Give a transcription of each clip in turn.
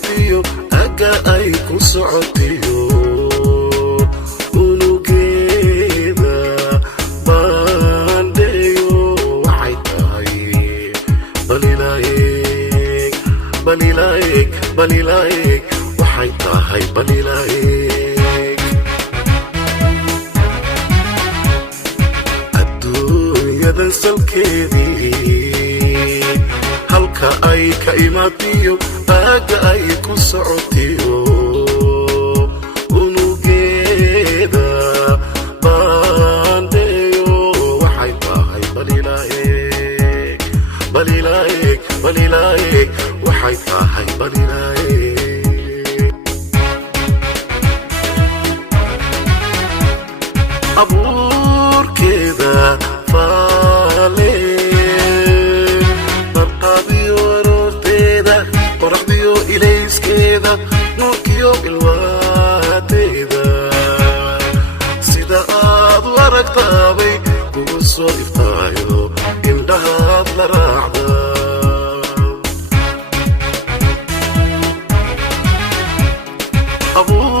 imatiyo aga ay ku socotiyo unugeeda baandheeyo waxay tahay balilaayeg balilaayeg balilaayeg waxay tahay balilaayeg adduunyadan salkeedii halka ay ka imatiyo aga ay ku socotiyo unugeeda baandheeyo waxay tahay balilaayeg balilaayeg balilaayeg waxay tahay balilaayeg abuurkeeda faale barqaadiyo aroorteeda qoraxdiyo ilayskeeda nuurkiyo ilwaadeeda sida aad u aragtaabay kugu soo iftaayo indhahaad la raacda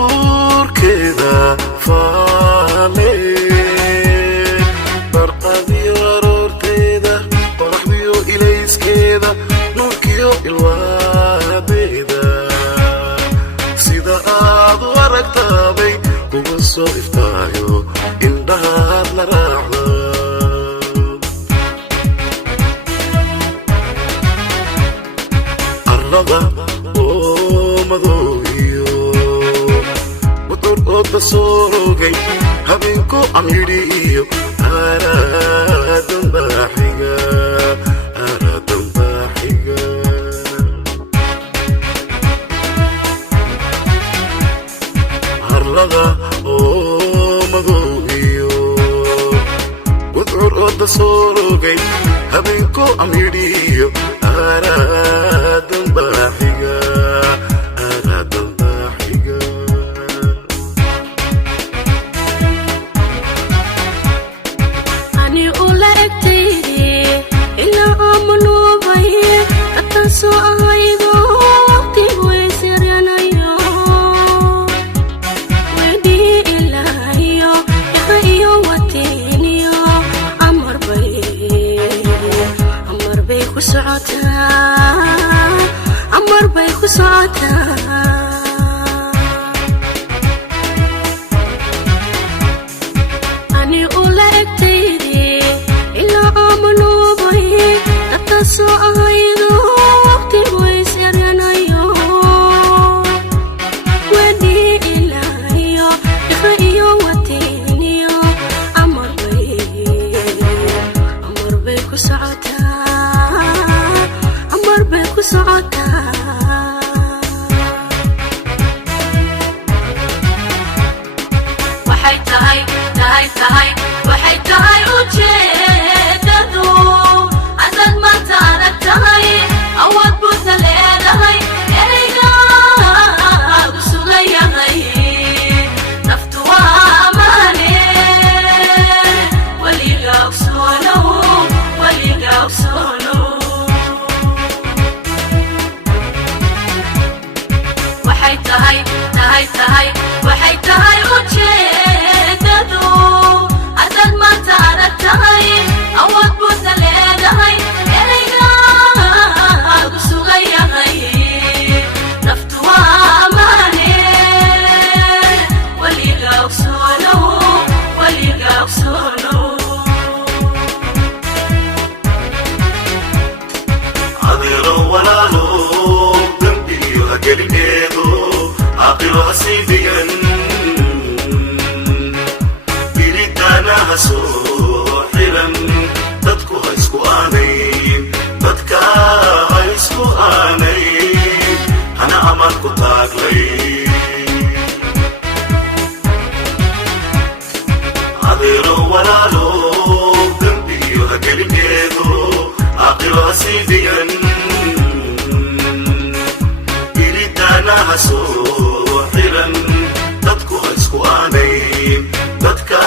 abuurkeeda faale barqaadiyo aroorteeda qoraxdiyo ilayskeeda nuurkiyo ilwaadeeda sida aad u aragtaabay kugu soo iftaayo indhahaad la raacda arlada oo madow iyo budur ooda soo rogay habeenku amyidhi iyo aaraadan baaxiga aaraadan baaxiga arlada oo madow iyo budur ooda soo rogay habeenku amyidhi iyo aaraadan baaxiga aaraadan baaxiga ani ula egtaydi ilaa amanuubay katasoo ahaydo waqtigu isyaryanayo weydii ilaahiyo yaqa iyo watiiniyo amar bay ku socotaa amar bay ku socotaa ani ula egtaydi ilaa amanuubay katasoo ahaydo waqtigu isyaryanayo weydii ilaahiyo yaqa iyo watiiniyo amar bay ku socotaa amar bay ku socotaa waxay tahay waxay tahay ujeedadu haddaad maanta adag tahay awood buuta leedahay ereygaadu sugan yahay naftu waa amaane weliga ogsoonow weliga ogsoonow waxay tahay waxay tahay ujeedadu haddaad maanta adag tahay awood buuta leedahay ereygaadu sugan yahay naftu waa amaane weliga ogsoonow weliga ogsoonow adeero walaalo dambiyo hagelineedo aqilo hasiidigan bilidana ha soo xiran dadku ha isku aanayn dadka ha isku aanayn hana amar ku taaglay adeero walaalo dambiyo hagelineedo aqilo hasiidigan bilidana ha soo xiran dadku ha isku aanayn dadka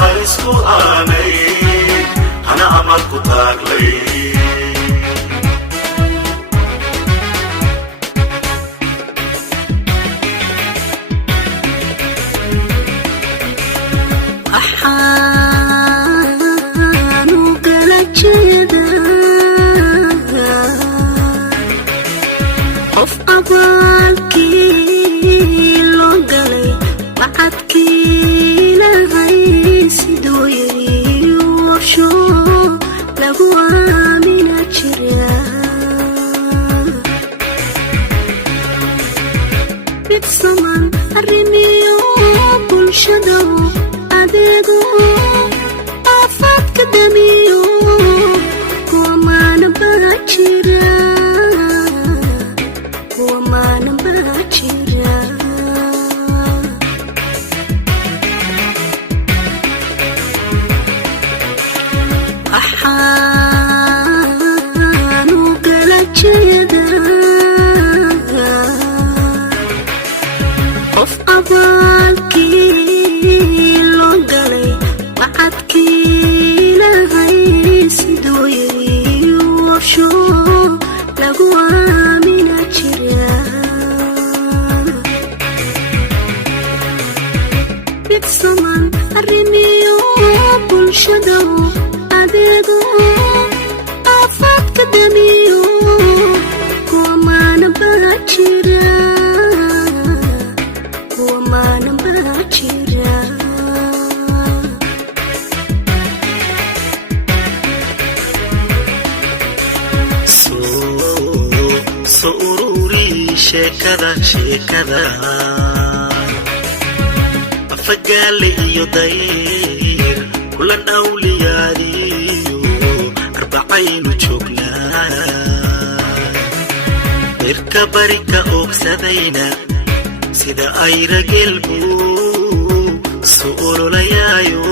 ha isku aanayn hana amar ku taaglay waxaanu kala jeedaa qof abaalkii loo galay wacadkii lahay siduu yiri washo lagu aamina jira bidsaman arrimiyo bulshada adeego afaadka damiyo kuwa maana baa jira soo ururi sheekada afagaale iyo dayr kulan awliyaadiyo arbacaynu joognaa irka barika oogsadayna sida ay ragelbu soo ololayaayo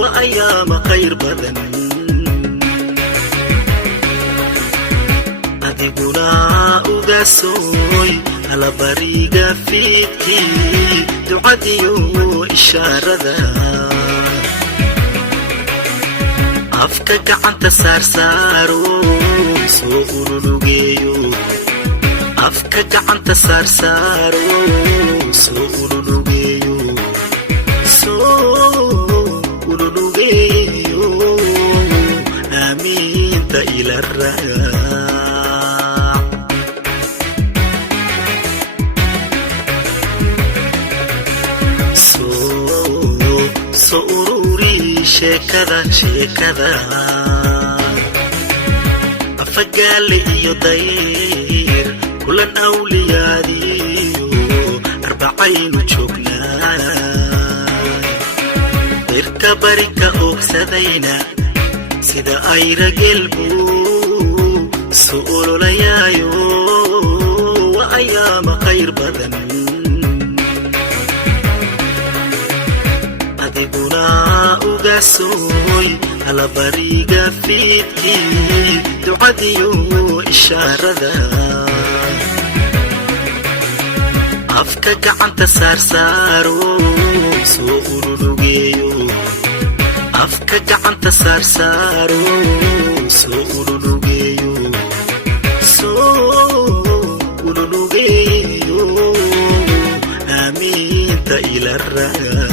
waa ayaama khayr badan adiguna ugasooy alabariga fiidkii ducadiyo ishaarada afka gacanta saarsaaro soo urulugeeyo afka gacanta saarsaaro soo urulugeeyo aamiinta ila raac soo ururi sheekada afagaale iyo dayr kulan awliyaadiyo arbacaynu joognaa irka barika oogsadayna sida ay ragelbu soo ololayaayo waa ayaama khayr badan adiguna ugasooy alabariga fiidkii ducadiyo ishaarada afka gacanta saarsaaro soo urulugeeyo afka gacanta saarsaaro soo urulugeeyo aamiinta ila raac